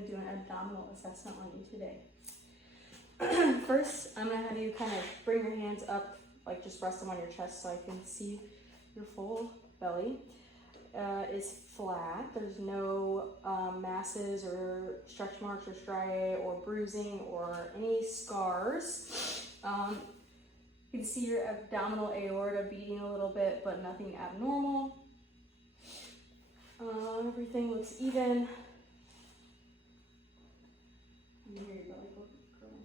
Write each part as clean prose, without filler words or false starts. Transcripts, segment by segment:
to do an abdominal assessment on you today. First, I'm going to have you kind of bring your hands up, like just rest them on your chest so I can see your full belly. Is flat. There's no masses or stretch marks or striae or bruising or any scars. You can see your abdominal aorta beating a little bit, but nothing abnormal. Everything looks even. You hear your belly growing.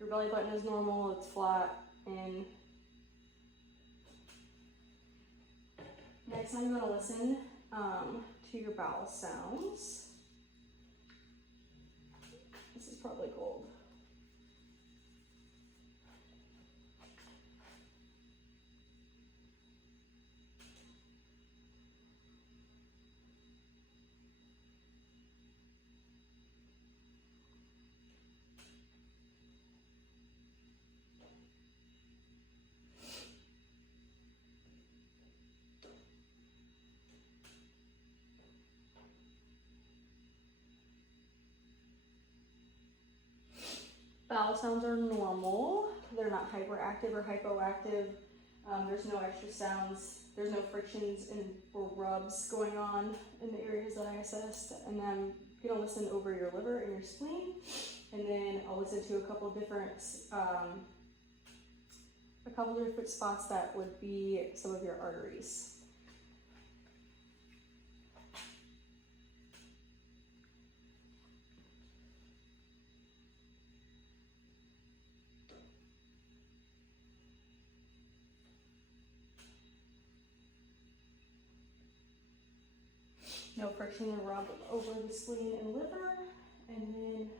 Your belly button is normal. It's flat and next, I'm going to listen to your bowel sounds. This is probably cold. Bowel sounds are normal. They're not hyperactive or hypoactive. There's no extra sounds. There's no frictions or rubs going on in the areas that I assessed. And then you're gonna listen over your liver and your spleen. And then I'll listen to a couple different spots that would be some of your arteries. No friction or rub over the spleen and liver. And then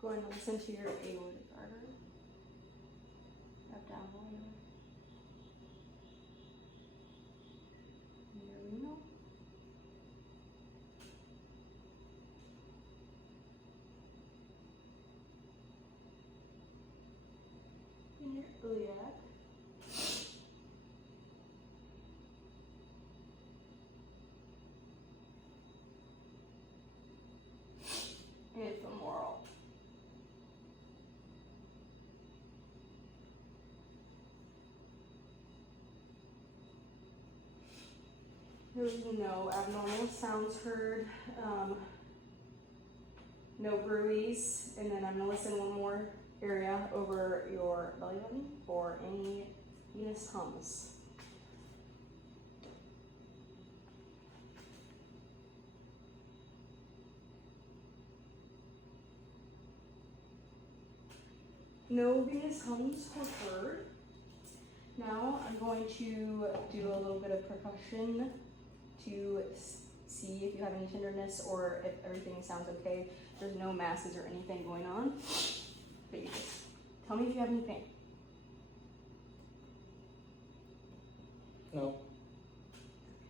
going to listen to your aortic artery, abdominal aorta, and your renal. And your iliac. And femoral. There's no abnormal sounds heard, no bruise, and then I'm gonna listen one more area over your belly button for any venous hums. No venous hums were heard. Now I'm going to do a little bit of percussion to see if you have any tenderness or if everything sounds okay. There's no masses or anything going on. But you just tell me if you have any pain. No.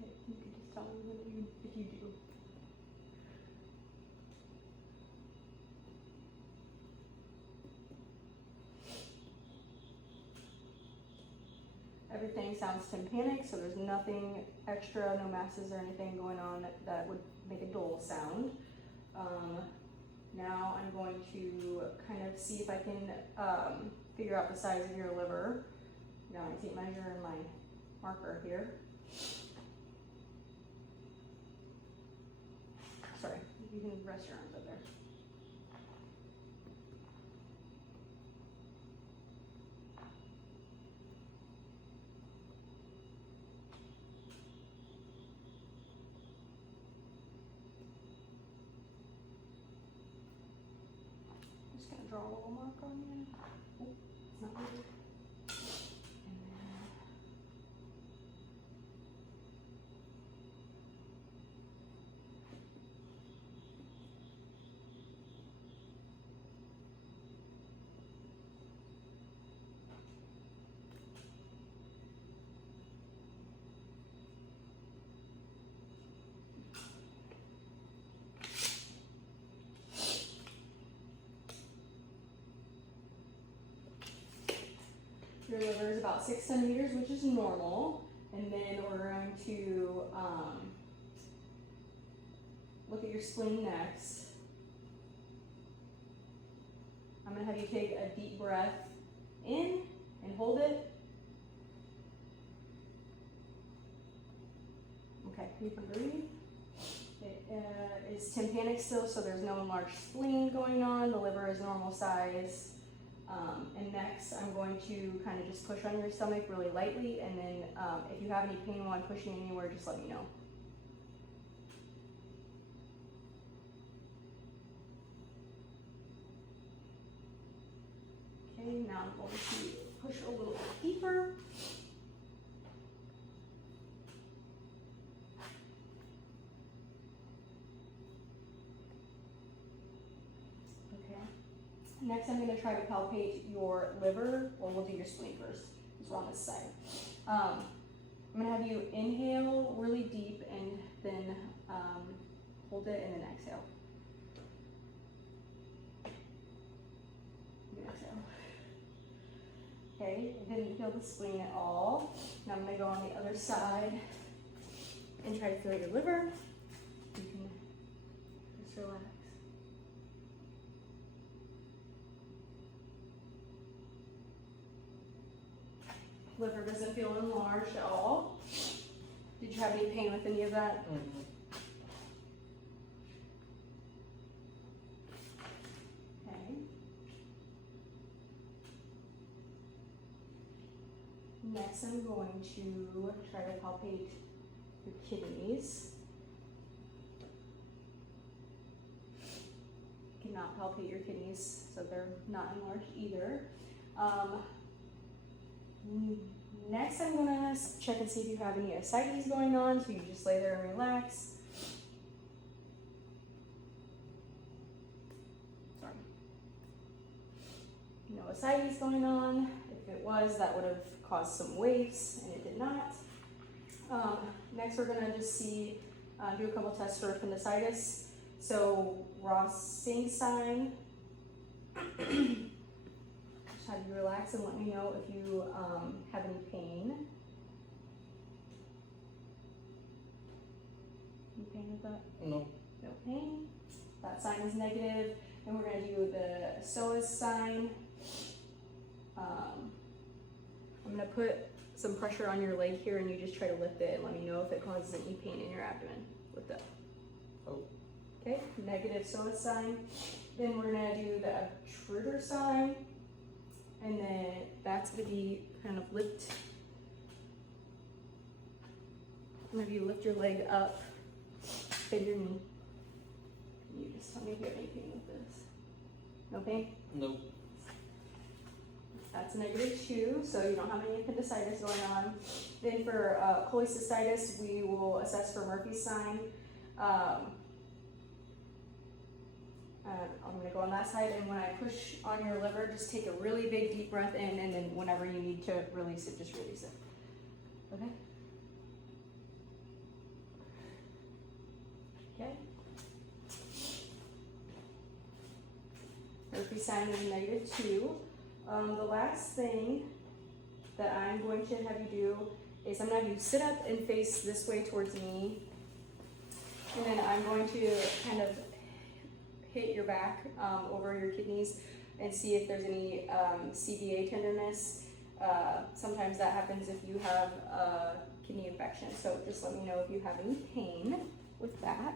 Okay, you can just tell me if you do. Everything sounds tympanic, so there's nothing extra, no masses or anything going on that would make a dull sound. Now I'm going to kind of see if I can figure out the size of your liver. Now I take measure in my marker here. Sorry, you can rest your arms up there. Just gonna draw a little mark on you. Oh, it's not really. Your liver is about 6 centimeters, which is normal, And then we're going to look at your spleen next. I'm going to have you take a deep breath in and hold it. Okay, you can breathe. It is tympanic still, so there's no enlarged spleen going on. The liver is normal size. And next, I'm going to kind of just push on your stomach really lightly, and then if you have any pain while I'm pushing anywhere, just let me know. Okay, now I'm going to push a little bit deeper. Okay. Next, I'm going to try to palpate your liver. Well, we'll do your spleen first, because we're on this side. I'm going to have you inhale really deep and then hold it and then exhale. Exhale. Okay, I didn't feel the spleen at all. Now I'm going to go on the other side and try to feel your liver. You can just relax. Liver doesn't feel enlarged at all. Did you have any pain with any of that? Mm-hmm. Okay. Next, I'm going to try to palpate your kidneys. Cannot palpate your kidneys, so they're not enlarged either. Next, I'm going to check and see if you have any ascites going on, so you just lay there and relax. Sorry. No ascites going on. If it was, that would have caused some waves, and it did not. Next, we're going to just see, do a couple tests for appendicitis. So, Rossing sign. Have you relax and let me know if you have any pain. Any pain with that? No. No pain. That sign is negative. And we're going to do the psoas sign. I'm going to put some pressure on your leg here and you just try to lift it and let me know if it causes any pain in your abdomen. Lift up. Oh. Okay, negative psoas sign. Then we're going to do the obtruder sign. And then that's going to be kind of lift. Maybe you lift your leg up, bend your knee. Can you just tell me if you have any pain with this? No pain? No. That's a -2, so you don't have any appendicitis going on. Then for cholecystitis, we will assess for Murphy's sign. I'm going to go on that side, and when I push on your liver, just take a really big deep breath in, and then whenever you need to release it, just release it. Okay? Okay. Murphy's sign is -2. The last thing that I'm going to have you do is I'm going to have you sit up and face this way towards me, and then I'm going to kind of hit your back over your kidneys and see if there's any CVA tenderness. Sometimes that happens if you have a kidney infection, so just let me know if you have any pain with that.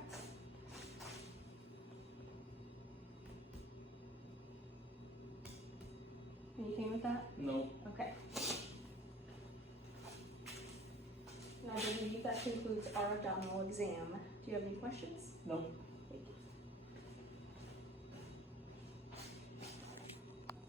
Any pain with that? No. Okay. And I believe that concludes our abdominal exam. Do you have any questions? No.